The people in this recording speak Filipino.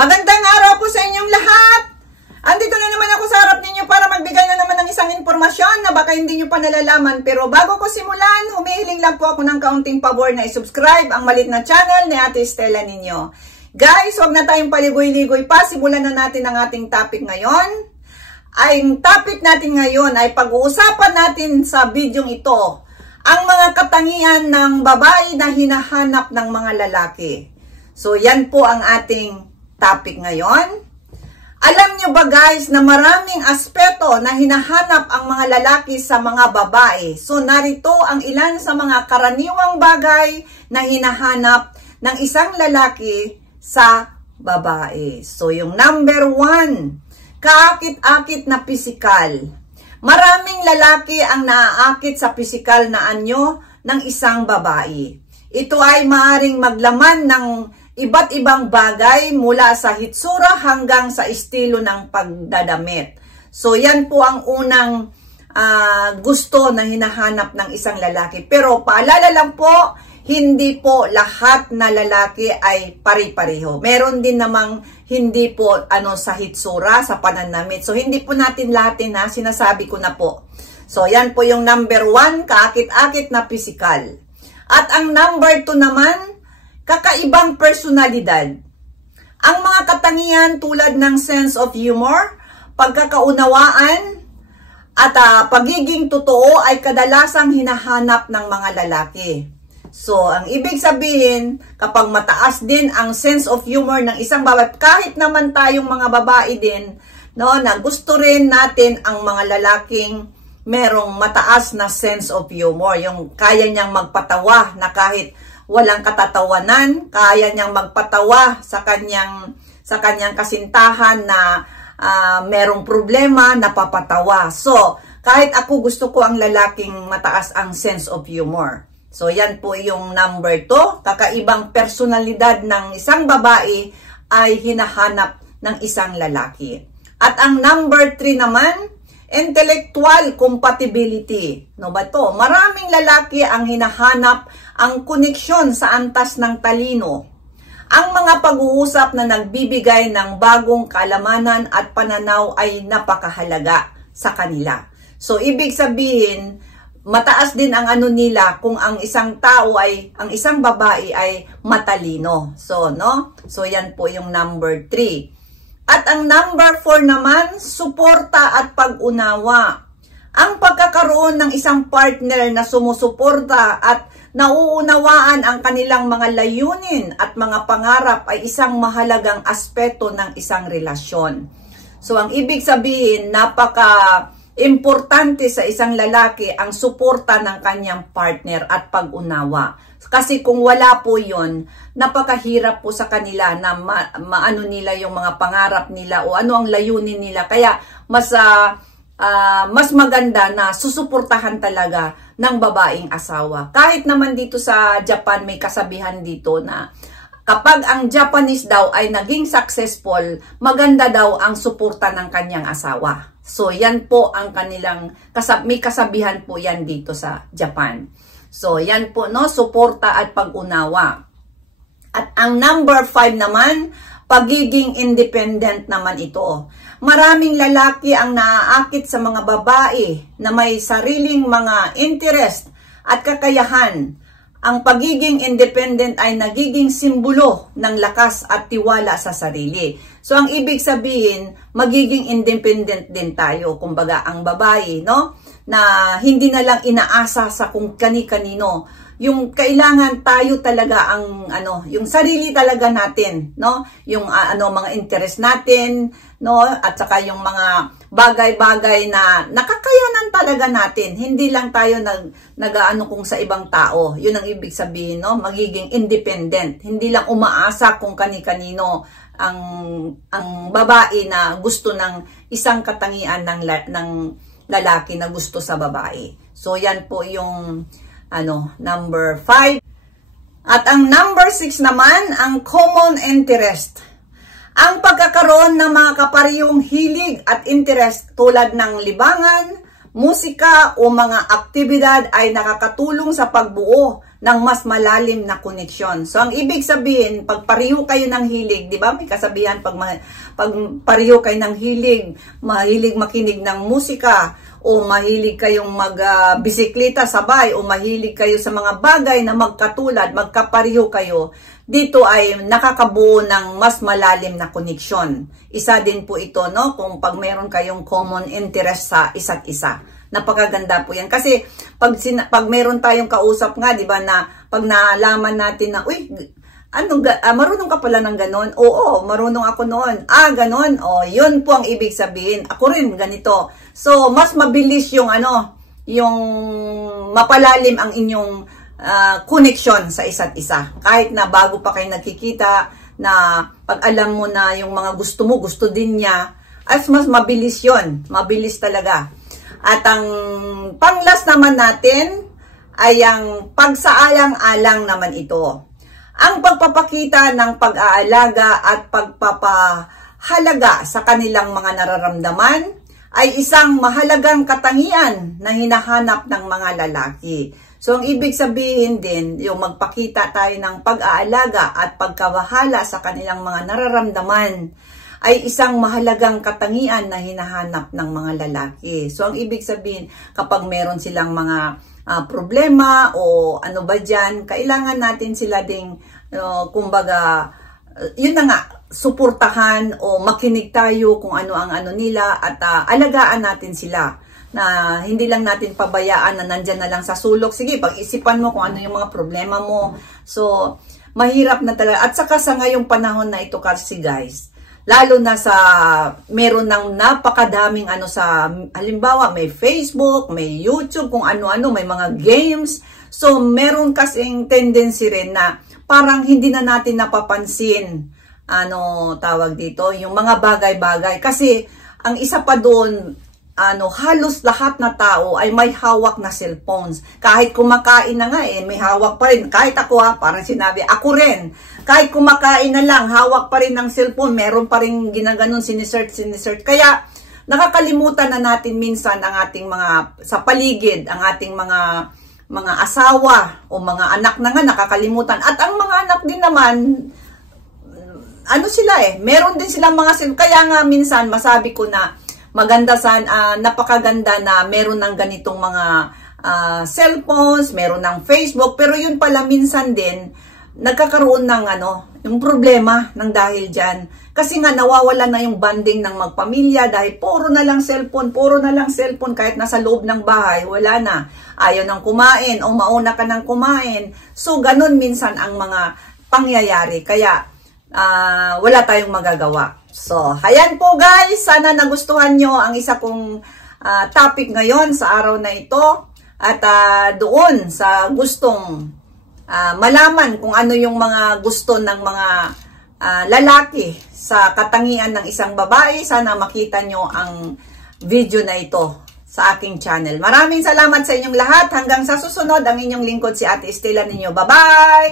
Magandang araw po sa inyong lahat! Andito na naman ako sa harap ninyo para magbigay na naman ng isang impormasyon na baka hindi nyo pa nalalaman. Pero bago ko simulan, humihiling lang po ako ng kaunting pabor na i-subscribe ang malit na channel ni Ate Stella ninyo. Guys, huwag na tayong paligoy-ligoy pa. Simulan na natin ang ating topic ngayon. Ang topic natin ngayon ay pag-uusapan natin sa bidyong ito ang mga katangian ng babae na hinahanap ng mga lalaki. So, yan po ang ating topic ngayon. Alam nyo ba guys na maraming aspeto na hinahanap ang mga lalaki sa mga babae? So narito ang ilan sa mga karaniwang bagay na hinahanap ng isang lalaki sa babae. So yung number 1, kaakit-akit na pisikal. Maraming lalaki ang naaakit sa pisikal na anyo ng isang babae. Ito ay maaaring maglaman ng iba't ibang bagay mula sa hitsura hanggang sa estilo ng pagdadamit. So yan po ang unang gusto na hinahanap ng isang lalaki. Pero paalala lang po, hindi po lahat na lalaki ay pari-pareho. Meron din namang hindi po sa hitsura, sa pananamit. So hindi po natin lahat na sinasabi ko na po. So yan po yung number 1, kaakit-akit na pisikal. At ang number 2 naman, kakaibang personalidad. Ang mga katangian tulad ng sense of humor, pagkakaunawaan, at pagiging totoo ay kadalasang hinahanap ng mga lalaki. So, ang ibig sabihin, kapag mataas din ang sense of humor ng isang babae, kahit naman tayong mga babae din, na gusto rin natin ang mga lalaking merong mataas na sense of humor, yung kaya niyang magpatawa na kahit walang katatawanan, kaya niyang magpatawa sa kanyang kasintahan na merong problema, napapatawa. So, kahit ako gusto ko ang lalaking mataas ang sense of humor. So, yan po yung number 2. Kakaibang personalidad ng isang babae ay hinahanap ng isang lalaki. At ang number 3 naman, intellectual compatibility. No ba to? Maraming lalaki ang hinahanap ang koneksyon sa antas ng talino. Ang mga pag-uusap na nagbibigay ng bagong kalamanan at pananaw ay napakahalaga sa kanila. So, ibig sabihin, mataas din ang nila kung ang isang isang babae ay matalino. So, So, yan po yung number 3. At ang number 4 naman, suporta at pag-unawa. Ang pagkakaroon ng isang partner na sumusuporta at nauunawaan ang kanilang mga layunin at mga pangarap ay isang mahalagang aspeto ng isang relasyon. So, ang ibig sabihin, napaka-importante sa isang lalaki ang suporta ng kanyang partner at pag-unawa. Kasi kung wala po yun, napakahirap po sa kanila na maano nila yung mga pangarap nila o ano ang layunin nila. Kaya mas maganda na susuportahan talaga ng babaeng asawa. Kahit naman dito sa Japan may kasabihan dito na kapag ang Japanese daw ay naging successful, maganda daw ang suporta ng kanyang asawa. So yan po ang kanilang, may kasabihan po yan dito sa Japan. So yan po, suporta at pag-unawa. At ang number 5 naman, pagiging independent naman ito. Maraming lalaki ang naaakit sa mga babae na may sariling mga interest at kakayahan. Ang pagiging independent ay nagiging simbolo ng lakas at tiwala sa sarili. So, ang ibig sabihin, magiging independent din tayo. Kumbaga, ang babae, na hindi na lang inaasa sa kung kani-kanino. Yung kailangan tayo talaga ang yung sarili talaga natin, yung mga interest natin, at saka yung mga bagay-bagay na nakakayanan talaga natin. Hindi lang tayo kung sa ibang tao. Yun ang ibig sabihin, magiging independent. Hindi lang umaasa kung kani-kanino ang babae na gusto ng isang katangian ng lalaki na gusto sa babae. So yan po yung number 5. At ang number 6 naman, ang common interest. Ang pagkakaroon ng mga kaparehong hilig at interest tulad ng libangan, musika o mga aktibidad ay nakakatulong sa pagbuo ng mas malalim na koneksyon. So, ang ibig sabihin, pag pareho kayo ng hilig, di ba? May kasabihan, pag pareho kayo ng hilig, mahilig makinig ng musika, o mahilig kayong magbisikleta sabay, o mahilig kayo sa mga bagay na magkatulad, magkapareho kayo, dito ay nakakabuo ng mas malalim na koneksyon. Isa din po ito, no? Kung pag meron kayong common interest sa isa't isa. Napakaganda po yan. Kasi pag meron tayong kausap nga, di ba, na pag naalaman natin na, uy, marunong ka pala ng ganon? Oo, marunong ako noon. Ganon. O, yun po ang ibig sabihin. Ako rin, ganito. So, mas mabilis yung yung mapalalim ang inyong connection sa isa't isa. Kahit na bago pa kayo nagkikita, na pag alam mo na yung mga gusto mo, gusto din niya, as mas mabilis yun. Mabilis talaga. At ang panglas naman natin ay ang pagsaalang-alang naman ito. Ang pagpapakita ng pag-aalaga at pagpapahalaga sa kanilang mga nararamdaman ay isang mahalagang katangian na hinahanap ng mga lalaki. So, ang ibig sabihin din, yung magpakita tayo ng pag-aalaga at pagkabahala sa kanilang mga nararamdaman ay isang mahalagang katangian na hinahanap ng mga lalaki. So, ang ibig sabihin, kapag meron silang mga problema o ano ba dyan, kailangan natin sila ding, kumbaga, yun na nga, suportahan o makinig tayo kung ano ang ano nila at alagaan natin sila. Na hindi lang natin pabayaan na nandyan na lang sa sulok. Sige, pag-isipan mo kung ano yung mga problema mo. So, mahirap na talaga. At saka sa ngayong panahon na ito kasi guys, lalo na sa meron ng napakadaming sa halimbawa may Facebook, may YouTube, kung ano-ano, may mga games. So meron kasing tendency rin na parang hindi na natin napapansin tawag dito, yung mga bagay-bagay. Kasi ang isa pa doon, halos lahat na tao ay may hawak na cellphones. Kahit kumakain na nga may hawak pa rin. Kahit ako parang sinabi, ako rin. Kahit kumakain na lang, hawak pa rin ng cellphone. Meron pa rin ginaganon, sinisearch. Kaya nakakalimutan na natin minsan ang ating mga, sa paligid, ang ating mga asawa o mga anak na nga nakakalimutan. At ang mga anak din naman, meron din silang mga cellphone. Kaya nga minsan masabi ko na, napakaganda na meron ng ganitong mga cellphones, meron ng Facebook, pero yun pala minsan din nagkakaroon ng yung problema ng dahil dyan. Kasi nga nawawala na yung bonding ng magpamilya dahil puro na lang cellphone, kahit nasa loob ng bahay, wala na. Ayaw nang kumain o mauna ka nang kumain. So ganun minsan ang mga pangyayari. Kaya wala tayong magagawa. So, ayan po guys, sana nagustuhan nyo ang isa kong topic ngayon sa araw na ito. At doon sa gustong malaman kung ano yung mga gusto ng mga lalaki sa katangian ng isang babae, sana makita nyo ang video na ito sa aking channel. Maraming salamat sa inyong lahat. Hanggang sa susunod, ang inyong lingkod si Ate Estela ninyo. Bye-bye!